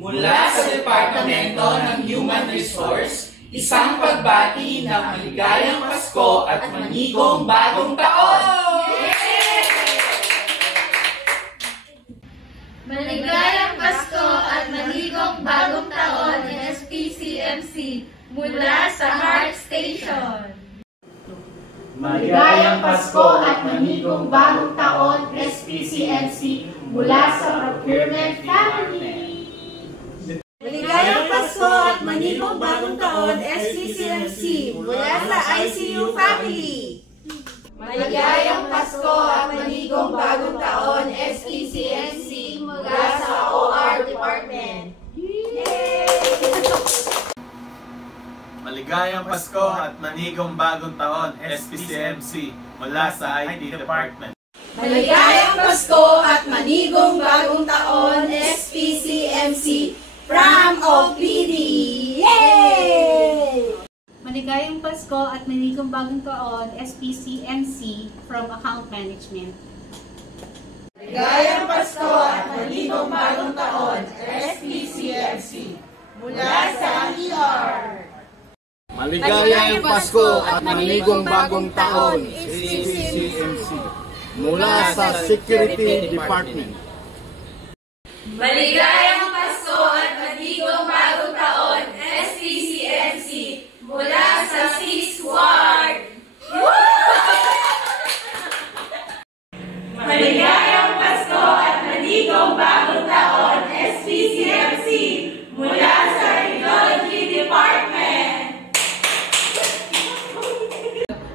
mula sa Departamento ng Human Resource, isang pagbati ng maligayang Pasko at manigong bagong taon! Maligayang Pasko at manigong bagong taon, SPCMC, mula sa Heart Station. Maligayang Pasko at manigong bagong taon, SPCMC, mula sa Procurement Family. Maligayang Pasko at manigong bagong taon, SPCMC, mula sa ICU Family. Maligayang Pasko at manigong bagong taon, SPCMC, mula sa OR Department. Maligayang Pasko at manigong bagong taon, SPCMC, mula sa IT Department. Maligayang Pasko at manigong bagong taon, SPCMC, from OPD! Yay! Maligayang Pasko at manigong bagong taon, SPCMC, from Account Management. Maligayang Pasko at manigong bagong taon, SPCMC, mula sa ER. Maligayang Pasko at manigong bagong taon, SPCMC, mula sa Security Department. Maligayang Pasko at manigong bagong taon, SPCMC, mula sa 6th Ward. Maligayang Pasko at manigong bagong taon, SPCMC, mula sa Radiology Department.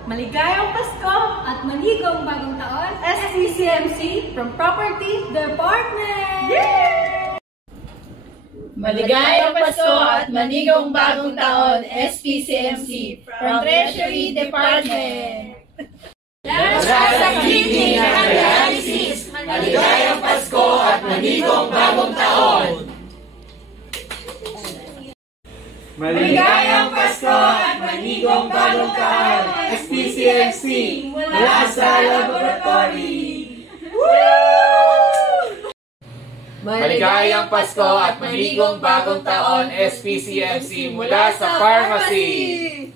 Maligayang Pasko at manigong bagong taon, SPCMC, from Property Department! Maligayang Pasko at manigong bagong taon, SPCMC, from Treasury Department. Mula sa Cleaning and Dialysis, maligayang Pasko at manigong bagong taon! Maligayang Pasko at manigong bagong taon, SPCMC, mula sa laboratory. Maligayang Pasko at manigong bagong taon, SPCMC, mula sa pharmacy.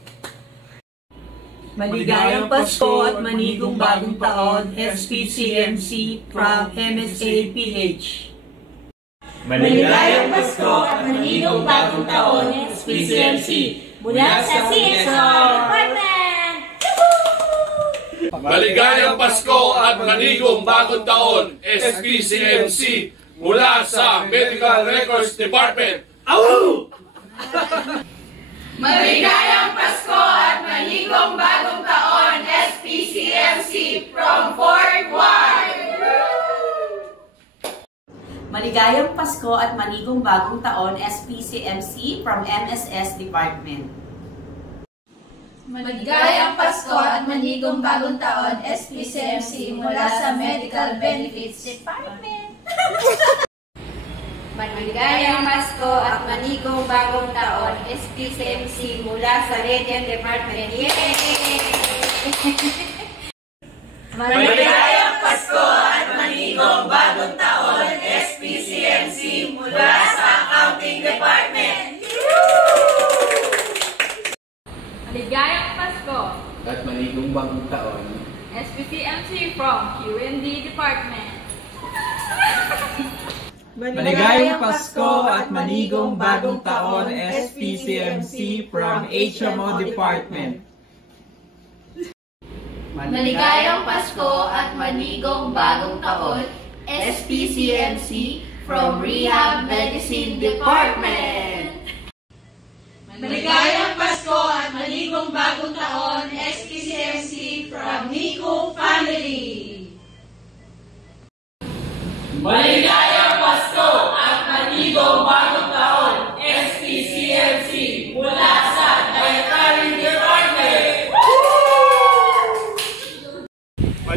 Maligayang Pasko at manigong bagong taon, SPCMC, from MSA-PH. Maligayang Pasko at manigong bagong taon, SPCMC, Mula sa CSR Department! Maligayang Pasko at manigong bagong taon, SPCMC, mula sa Medical Records Department. Maligayang Pasko at manigong bagong taon, SPCMC, from 4th Ward! Maligayang Pasko at manigong bagong taon, SPCMC, from MSS Department. Maligayang Pasko at manigong bagong taon, SPCMC, mula sa Medical Benefits Department. Maligayang Pasko at manigong bagong taon, SPCMC, mula sa Radiant Department. Yay! Maligayang Pasko at manigong bagong taon, SPCMC, mula sa Accounting Department. Maligayang Pasko At manigong bagong taon, SPCMC, from Q&D Department. Maligayang Pasko at manigong bagong taon, SPCMC, from HMO Department. Maligayang Pasko at manigong bagong taon, SPCMC, from Rehab Medicine Department. Maligayang Pasko at manigong bagong taon, SPCMC, from NICU Family. Maligayang Pasko at manigong bagong taon, SPCMC, mula sa Dietary Department.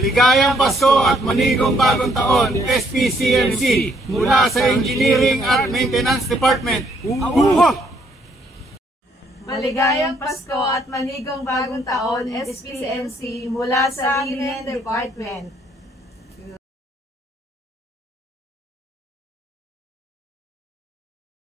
maligayang Pasko at manigong bagong taon, SPCMC, mula sa Engineering at Maintenance Department. Maligayang Pasko at manigong bagong taon, SPCMC, mula sa Linen Department.